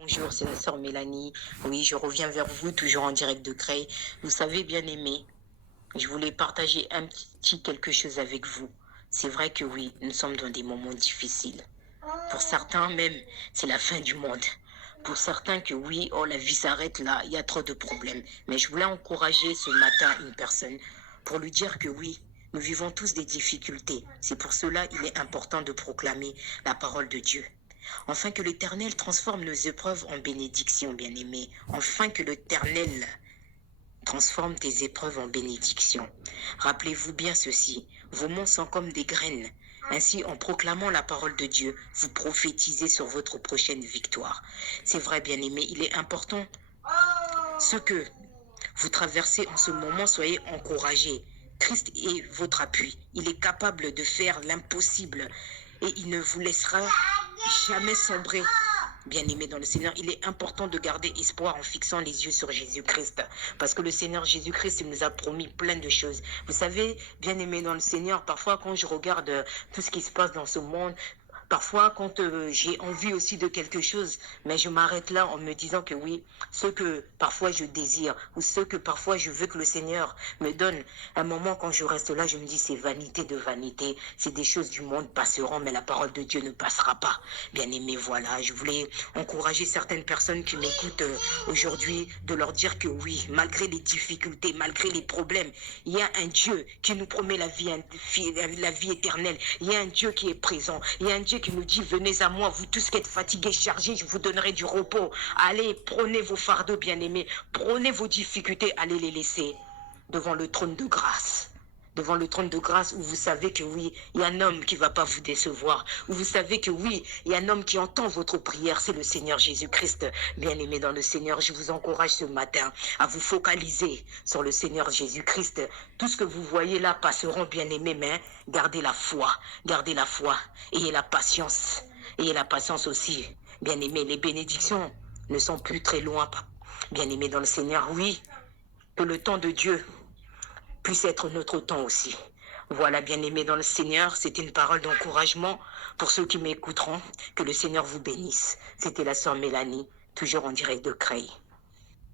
Bonjour, c'est la sœur Mélanie. Oui, je reviens vers vous, toujours en direct de Creil. Vous savez, bien aimé, je voulais partager un petit quelque chose avec vous. C'est vrai que oui, nous sommes dans des moments difficiles. Pour certains même, c'est la fin du monde. Pour certains que oui, oh, la vie s'arrête là, il y a trop de problèmes. Mais je voulais encourager ce matin une personne pour lui dire que oui, nous vivons tous des difficultés. C'est pour cela il est important de proclamer la parole de Dieu. Enfin que l'Éternel transforme nos épreuves en bénédictions, bien-aimés. Enfin que l'Éternel transforme tes épreuves en bénédictions. Rappelez-vous bien ceci, vos mots sont comme des graines. Ainsi, en proclamant la parole de Dieu, vous prophétisez sur votre prochaine victoire. C'est vrai, bien-aimés, il est important. Ce que vous traversez en ce moment, soyez encouragés. Christ est votre appui. Il est capable de faire l'impossible et il ne vous laissera jamais sombrer. Bien-aimé dans le Seigneur, il est important de garder espoir en fixant les yeux sur Jésus-Christ. Parce que le Seigneur Jésus-Christ il nous a promis plein de choses. Vous savez, bien-aimé dans le Seigneur, parfois quand je regarde tout ce qui se passe dans ce monde, parfois quand j'ai envie aussi de quelque chose, mais je m'arrête là en me disant que oui, ce que parfois je désire ou ce que parfois je veux que le Seigneur me donne, un moment quand je reste là, je me dis c'est vanité de vanité, c'est des choses du monde passeront, mais la parole de Dieu ne passera pas. Bien aimé, voilà, je voulais encourager certaines personnes qui m'écoutent aujourd'hui de leur dire que oui, malgré les difficultés, malgré les problèmes, il y a un Dieu qui nous promet la vie éternelle. Il y a un Dieu qui est présent. Il y a un Dieu qui nous dit, venez à moi, vous tous qui êtes fatigués, chargés, je vous donnerai du repos. Allez, prenez vos fardeaux, bien-aimés. Prenez vos difficultés, allez les laisser devant le trône de grâce. Devant le trône de grâce où vous savez que oui, il y a un homme qui ne va pas vous décevoir. Où vous savez que oui, il y a un homme qui entend votre prière, c'est le Seigneur Jésus-Christ. Bien-aimé dans le Seigneur, je vous encourage ce matin à vous focaliser sur le Seigneur Jésus-Christ. Tout ce que vous voyez là passeront, bien-aimé, mais gardez la foi. Gardez la foi. Ayez la patience. Ayez la patience aussi. Bien-aimé, les bénédictions ne sont plus très loin. Bien-aimé dans le Seigneur, oui, que le temps de Dieu puisse être notre temps aussi. Voilà, bien-aimés dans le Seigneur, c'était une parole d'encouragement pour ceux qui m'écouteront. Que le Seigneur vous bénisse. C'était la sœur Mélanie, toujours en direct de Creil.